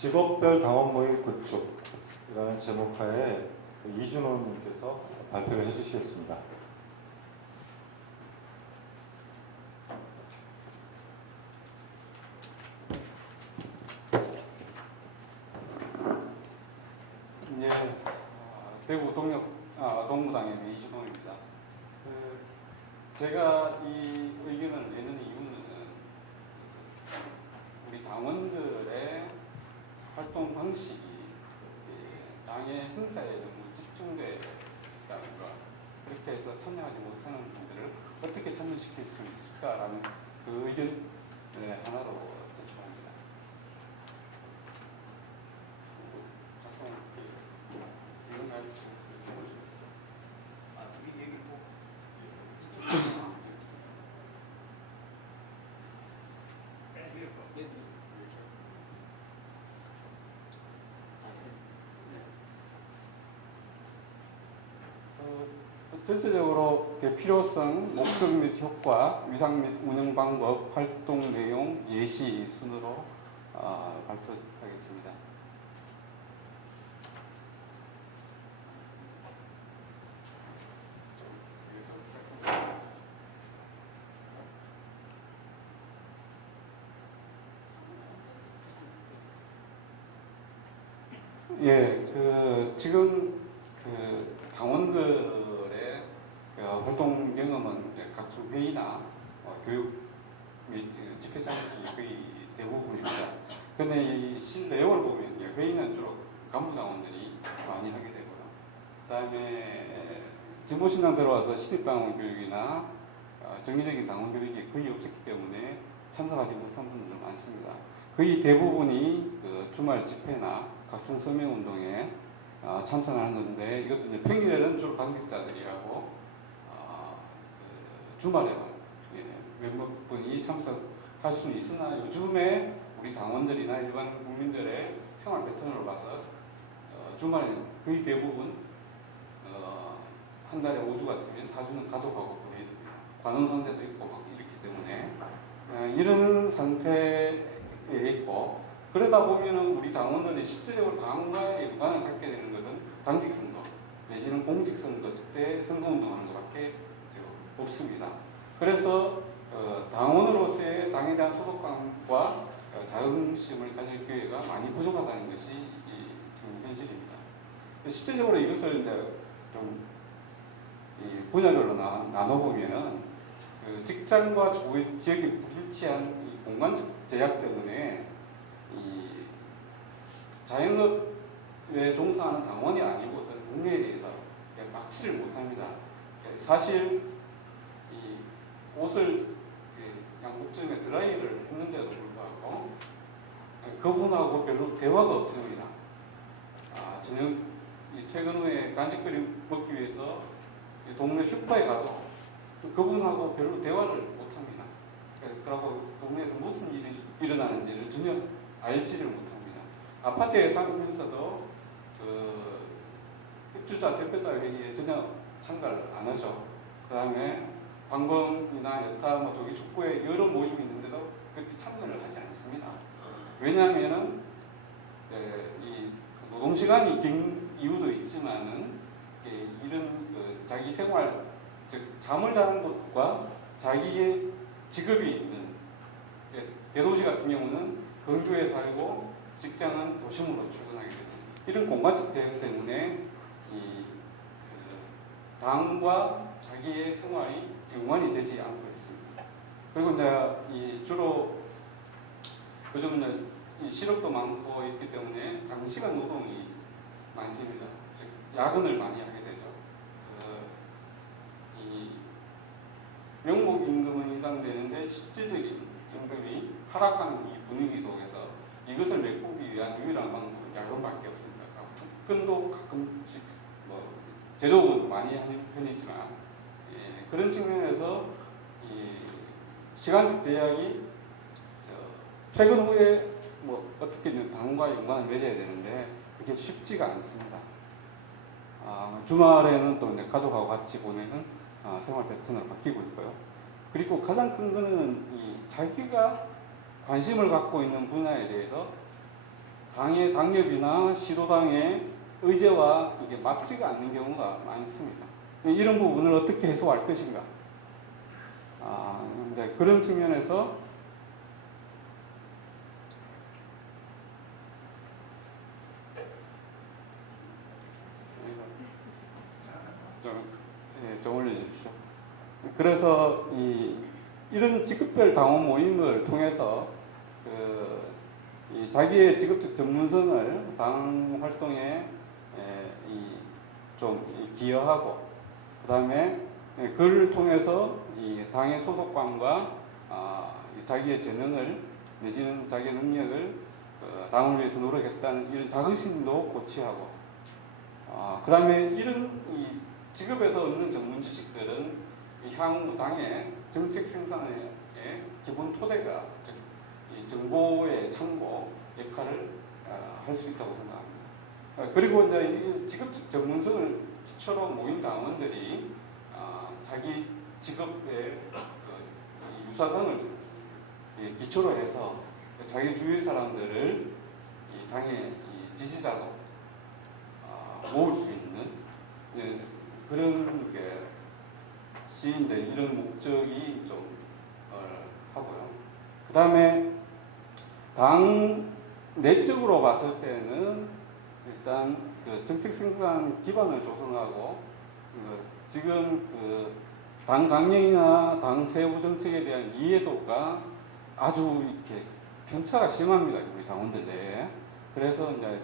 직업별 당원 모임 구축이라는 제목하에 이준호님께서 발표를 해주시겠습니다. 예, 어, 대구 동력 아, 동무당의 이준호입니다. 그, 제가 이 의견을 내는 이유는 우리 당원들의 활동 방식이 예, 당의 행사에 너무 집중되어 있다는 것 그렇게 해서 참여하지 못하는 분들을 어떻게 참여시킬 수 있을까라는 그 의견 하나로 제출합니다. 잠깐 이런 거 아, 우리 얘기 꼭 어, 전체적으로 필요성, 목적 및 효과, 위상 및 운영 방법, 활동 내용, 예시 순으로 어, 발표하겠습니다. 예, 그 지금 그 당원들의 그 활동 경험은 이제 각종 회의나 어, 교육 및 집회 장식이 거의 대부분입니다. 근데 이 실내용을 보면 회의는 주로 간부 당원들이 많이 하게 되고요. 그 다음에 진보신당 들어와서 신입당원 교육이나 어, 정기적인 당원 교육이 거의 없었기 때문에 참석하지 못한 분들 많습니다. 거의 대부분이 그 주말 집회나 각종 서명 운동에 어, 참석하는데 이것도 이제 평일에는 주로 관객자들이라고 어, 그 주말에만 예, 몇몇 분이 참석할 수는 있으나 요즘에 우리 당원들이나 일반 국민들의 생활 패턴으로 봐서 어, 주말에는 거의 대부분 어, 한 달에 5주 같으면 4주는 가족하고 보내야 됩니다. 관원상대도 있고 막 이렇기 때문에 어, 이런 상태에 있고 그러다 보면은 우리 당원들이 실질적으로 당과의 유관을 갖게 되는 것은 당직 선거 내지는 공직 선거 때 선거 운동하는 것밖에 저 없습니다. 그래서 어, 당원으로서의 당에 대한 소속감과 어, 자긍심을 가질 기회가 많이 부족하다는 것이 이 지금 현실입니다. 실질적으로 이것을 이제 좀 이 분야별로 나, 나눠보면은 그 직장과 조- 지역이 불일치한 이 공간적 제약 때문에 이 자영업에 종사하는 당원이 아니고서 동네에 대해서 막지를 못합니다. 사실 이 옷을 그 양복점에 드라이를 했는데도 불구하고 그분하고 별로 대화가 없습니다. 아, 저녁 이 퇴근 후에 간식거리 먹기 위해서 이 동네 슈퍼에 가도 그분하고 별로 대화를 못합니다. 그러고 동네에서 무슨 일이 일어나는지를 전혀 알지를 못합니다. 아파트에 살면서도 그 입주자 대표자 회의에 전혀 참가를 안 하죠. 그 다음에 방범이나 여타 뭐 조기 축구에 여러 모임이 있는데도 그렇게 참여를 하지 않습니다. 왜냐하면은 에, 이 노동 시간이 긴 이유도 있지만은 예, 이런 그 자기 생활 즉 잠을 자는 것과 자기의 직업이 있는 예, 대도시 같은 경우는 근교에 살고 직장은 도심으로 출근하게 되는 이런 공간적 대응 때문에 이 그, 당과 자기의 생활이 연관이 되지 않고 있습니다. 그리고 이제 이 주로 요즘은 이 실업도 많고 있기 때문에 장시간 노동이 많습니다. 즉 야근을 많이 하게 되죠. 그, 이 명목 임금은 인상되는데 실질적인 임금이 하락하는 이 분위기 속에서 이것을 메꾸기 위한 유일한 방법은 야근밖에 없습니다. 특근도 가끔씩 뭐 제조업은 많이 하는 편이지만 예, 그런 측면에서 이 시간적 제약이 저 퇴근 후에 뭐 어떻게든 당과 연관을 맺어야 되는데 그게 쉽지가 않습니다. 아, 주말에는 또 가족하고 같이 보내는 아, 생활 패턴으로 바뀌고 있고요. 그리고 가장 큰 거는 이 자기가 관심을 갖고 있는 분야에 대해서 당의 당협이나 시도당의 의제와 이게 맞지가 않는 경우가 많습니다. 이런 부분을 어떻게 해소할 것인가? 아, 네, 그런 측면에서 좀, 예, 좀 올려주십시오. 그래서 이 이런 직급별 당원 모임을 통해서 그, 이 자기의 직업적 전문성을 당 활동에 에, 이, 좀 이, 기여하고 그 다음에 예, 그를 통해서 이 당의 소속감과 아, 이 자기의 재능을 내지는 자기의 능력을 어, 당을 위해서 노력했다는 이런 자긍심도 고취하고 아, 그 다음에 이런 이 직업에서 얻는 전문 지식들은 이 향후 당의 정책 생산의 기본 토대가 즉, 이 정보의 참고 역할을 어, 할수 있다고 생각합니다. 어, 그리고 이제 이 직업적 전문성을 기초로 모인 당원들이 어, 자기 직업의 그, 이 유사성을 이 기초로 해서 자기 주위 사람들을 이 당의 이 지지자로 어, 모을 수 있는 예, 그런 게 시인데 이런 목적이 좀 어, 하고요. 그 다음에 당 내적으로 봤을 때는 일단 그 정책 생산 기반을 조성하고 그 지금 그 당 강령이나 당 세부 정책에 대한 이해도가 아주 이렇게 편차가 심합니다. 우리 당원들 내에. 그래서 이제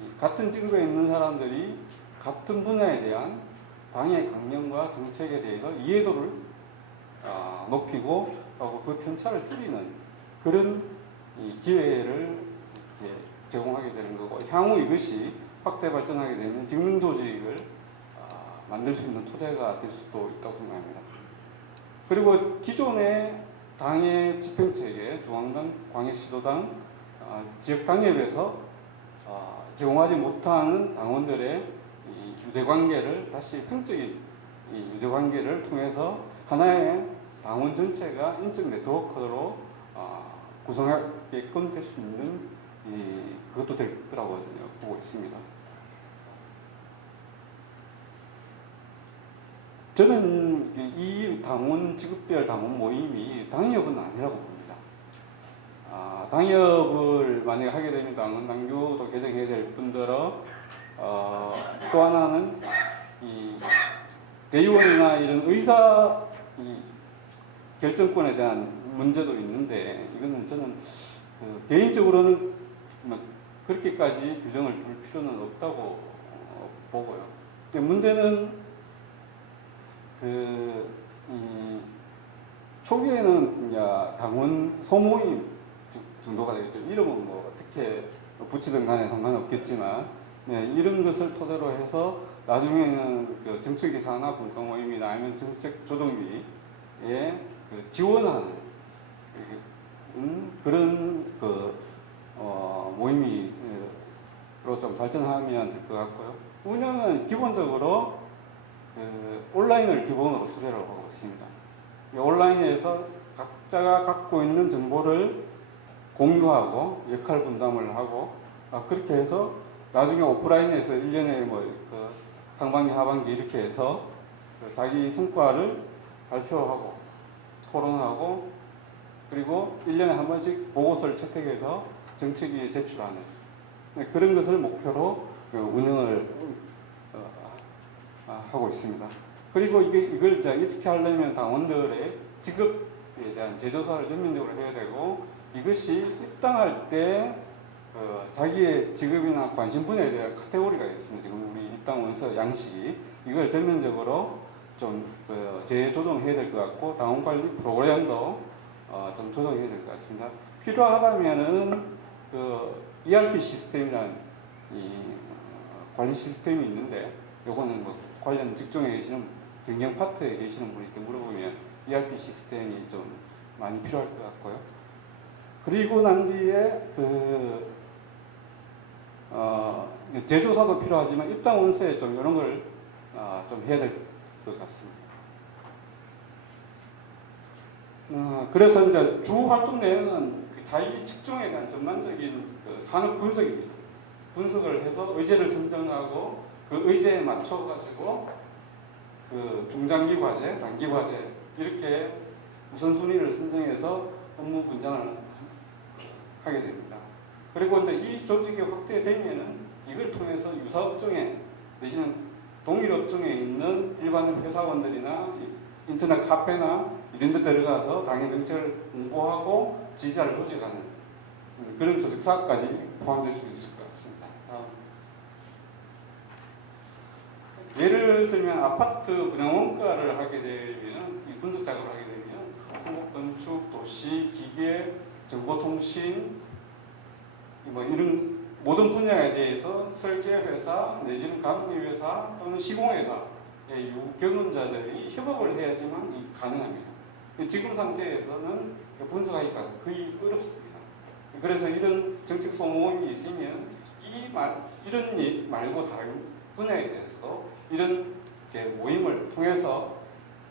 이 같은 직업에 있는 사람들이 같은 분야에 대한 당의 강령과 정책에 대해서 이해도를 아, 높이고 그 편차를 줄이는 그런 이 기회를 이렇게 제공하게 되는 거고 향후 이것이 확대 발전하게 되면 직능 조직을 아, 만들 수 있는 토대가 될 수도 있다고 생각합니다. 그리고 기존의 당의 집행체계, 중앙당, 광역시도당, 아, 지역당협에서 아, 제공하지 못하는 당원들의 이 유대관계를 다시 평적인 이 유대관계를 통해서 하나의 당원 전체가 인적 네트워크로 아, 구성하게끔 될 수 있는 이 그것도 될 거라고 보고 있습니다. 저는 이 당원 직업별 당원 모임이 당협은 아니라고 봅니다. 아, 당협을 만약에 하게 되면 당원 당규도 개정해야 될 뿐더러 어, 또 하나는 이 대의원이나 이런 의사 이 결정권에 대한 문제도 있는데 이거는 저는 그 개인적으로는 뭐 그렇게까지 규정을 둘 필요는 없다고 어, 보고요. 근데 문제는 그, 이, 초기에는 당원 소모임 정도가 되겠죠. 이름은 뭐 어떻게 붙이든 간에 상관없겠지만, 네, 이런 것을 토대로 해서 나중에는 그 정책기사나 공과모임이나 아니면 정책 조정위에 그 지원하는 음, 그런 그, 어, 모임이 로좀 발전하면 될 것 같고요. 운영은 기본적으로 그 온라인을 기본으로 투자를 하고 있습니다. 이 온라인에서 각자가 갖고 있는 정보를 공유하고 역할 분담을 하고 아, 그렇게 해서 나중에 오프라인에서 1년에 뭐 그 상반기 하반기 이렇게 해서 그 자기 성과를 발표하고 토론하고 그리고 1년에 한 번씩 보고서를 채택해서 정책위에 제출하는 네, 그런 것을 목표로 그 운영을 어, 아, 하고 있습니다. 그리고 이걸 어떻게 하려면 당원들의 직업에 대한 재조사를 전면적으로 해야 되고 이것이 입당할 때 어, 자기의 직업이나 관심 분야에 대한 카테고리가 있습니다. 지금 우리 입당 원서 양식이 이걸 전면적으로 좀 어, 재조정해야 될 것 같고 당원 관리 프로그램도 어, 좀 조정해야 될 것 같습니다. 필요하다면은 그 ERP 시스템이라는 이 어, 관리 시스템이 있는데 요거는 뭐 관련 직종에 계시는 경영 파트에 계시는 분께 물어보면 ERP 시스템이 좀 많이 필요할 것 같고요. 그리고 난 뒤에 그 어, 제조사도 필요하지만 입당 원서에 좀 이런 걸 어, 좀 해야 될 것 같습니다. 어, 그래서 이제 주 활동 내용은 그 자기 직종에 대한 전반적인 그 산업 분석입니다. 분석을 해서 의제를 선정하고 그 의제에 맞춰 가지고 그 중장기 과제, 단기 과제 이렇게 우선순위를 선정해서 업무 분장을 하게 됩니다. 그리고 이제 이 조직이 확대되면은 이걸 통해서 유사 업종에 내지는 동일 업종에 있는 일반 회사원들이나 인터넷 카페나 이런 데 들어가서 당의 정책을 공부하고 지지자를 조직하는 음, 그런 조직 사업까지 포함될 수 있을 것 같습니다. 다음. 예를 들면 아파트 분양 원가를 하게 되면 이 분석 작업을 하게 되면 한국 건축, 도시, 기계, 정보통신 뭐 이런 모든 분야에 대해서 설계 회사 내지는 감리 회사 또는 시공 회사의 경험자들이 협업을 해야지만 이 가능합니다. 지금 상태에서는 분석하기가 거의 어렵습니다. 그래서 이런 정책 소모임이 있으면 이 말, 이런 일 말고 다른 분야에 대해서 이런 모임을 통해서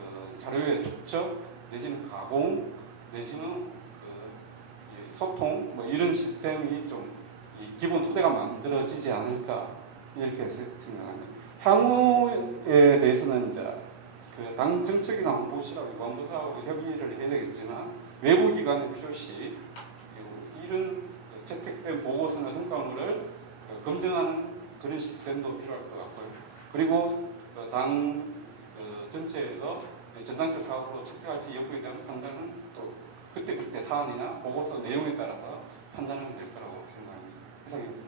어, 자료의 축적 내지는 가공 내지는 그이 소통 뭐 이런 시스템이 좀이 기본 토대가 만들어지지 않을까 이렇게 생각합니다. 향후에 대해서는 이제 그 당 정책이나 홍보실하고 관부사하고 협의를 해야 되겠지만 외부 기관의 필요시 이런 채택된 보고서나 성과물을 검증하는 그런 시스템도 필요할 것 같고요. 그리고 어, 당 어, 전체에서 전당적 사업으로 채택할지 여부에 대한 판단은 또 그때 그때 사안이나 보고서 내용에 따라서 판단하면 될 거라고 생각합니다. 이상입니다.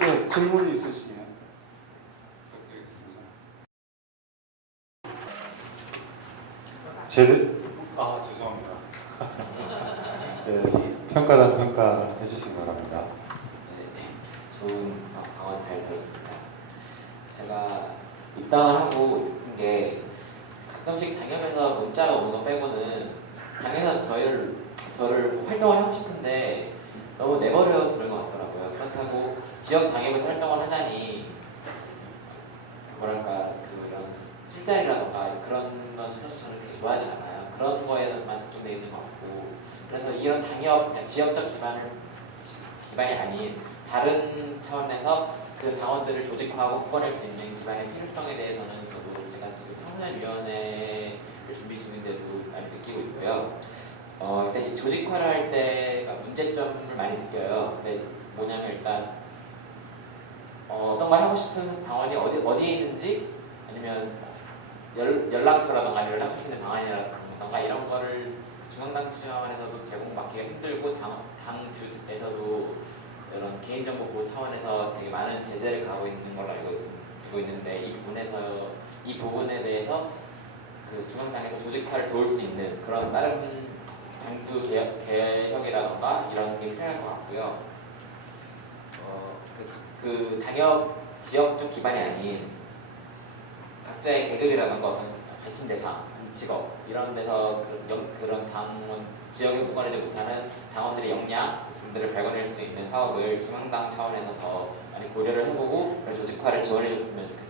네, 질문이 있으시면 부탁드리겠습니다. 제들 아 죄송합니다. 네, 평가단 평가 해 주시기 바랍니다. 네, 좋은 방언 잘 들었습니다. 제가 입당을 하고 싶은 게 가끔씩 당연에서 문자가 오는 거 빼고는 당연히 저희를 저를 활동을 하고 싶은데 너무 내버려 두는 것 같더라고요. 그렇다고 지역 당협에서 활동을 하자니 뭐랄까 그런 술자리라던가 그런 건 사실 저는 좋아하지 않아요. 그런 거에만 집중되어 있는 것 같고 그래서 이런 당협 그러니까 지역적 기반을 기반이 아닌 다른 차원에서 그 당원들을 조직화하고 뽑아낼 수 있는 기반의 필요성에 대해서는 저도 제가 지금 청년위원회를 준비 중인데도 많이 느끼고 있고요. 어, 일단 이 조직화를 할 때가 문제점을 많이 느껴요. 근데 뭐냐면 일단 어, 어떤 걸 하고 싶은 당원이 어디 어디에 있는지 아니면 연, 수 있는 방안이라던가 이런 거를 중앙당 차원에서도 제공받기가 힘들고 당, 당주에서도 이런 개인정보 보호 차원에서 되게 많은 제재를 가하고 있는 걸로 알고, 있, 알고 있는데 이 부분에서 이 부분에 대해서 그 중앙당에서 조직화를 도울 수 있는 그런 다른 당규 개혁, 개혁이라던가 이런 게 필요할 것 같고요. 어, 그, 그 당협 지역적 기반이 아닌 각자의 계급이라던가 어떤 관심 대상, 직업 이런 데서 그런, 영- 그런 당원 지역에 국권하지 못하는 당원들의 역량 분들을 발견할 수 있는 사업을 중앙당 차원에서 더 많이 고려를 해보고 그런 조직화를 지원해줬으면 좋겠습니다.